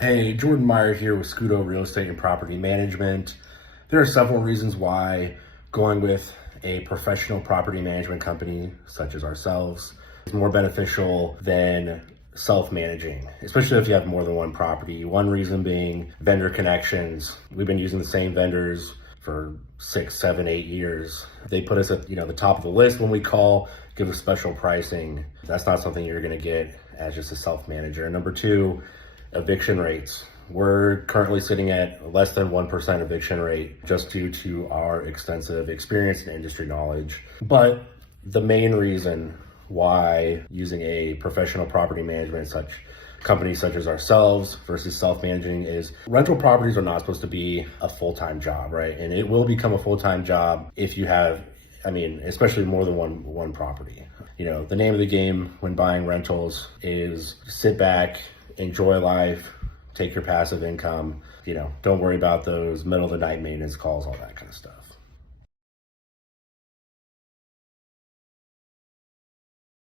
Hey, Jordan Meyer here with SCUDO Real Estate and Property Management. There are several reasons why going with a professional property management company such as ourselves is more beneficial than self-managing, especially if you have more than one property. One reason being vendor connections. We've been using the same vendors for 6, 7, 8 years. They put us at the top of the list when we call, give us special pricing. That's not something you're going to get as just a self-manager. Number two, eviction rates. We're currently sitting at less than 1% eviction rate just due to our extensive experience and industry knowledge. But the main reason why using a professional property management company such as ourselves versus self-managing is rental properties are not supposed to be a full-time job, right? And it will become a full-time job if you have, especially more than one property. The name of the game when buying rentals is sit back, enjoy life, take your passive income, don't worry about those middle of the night maintenance calls, all that kind of stuff.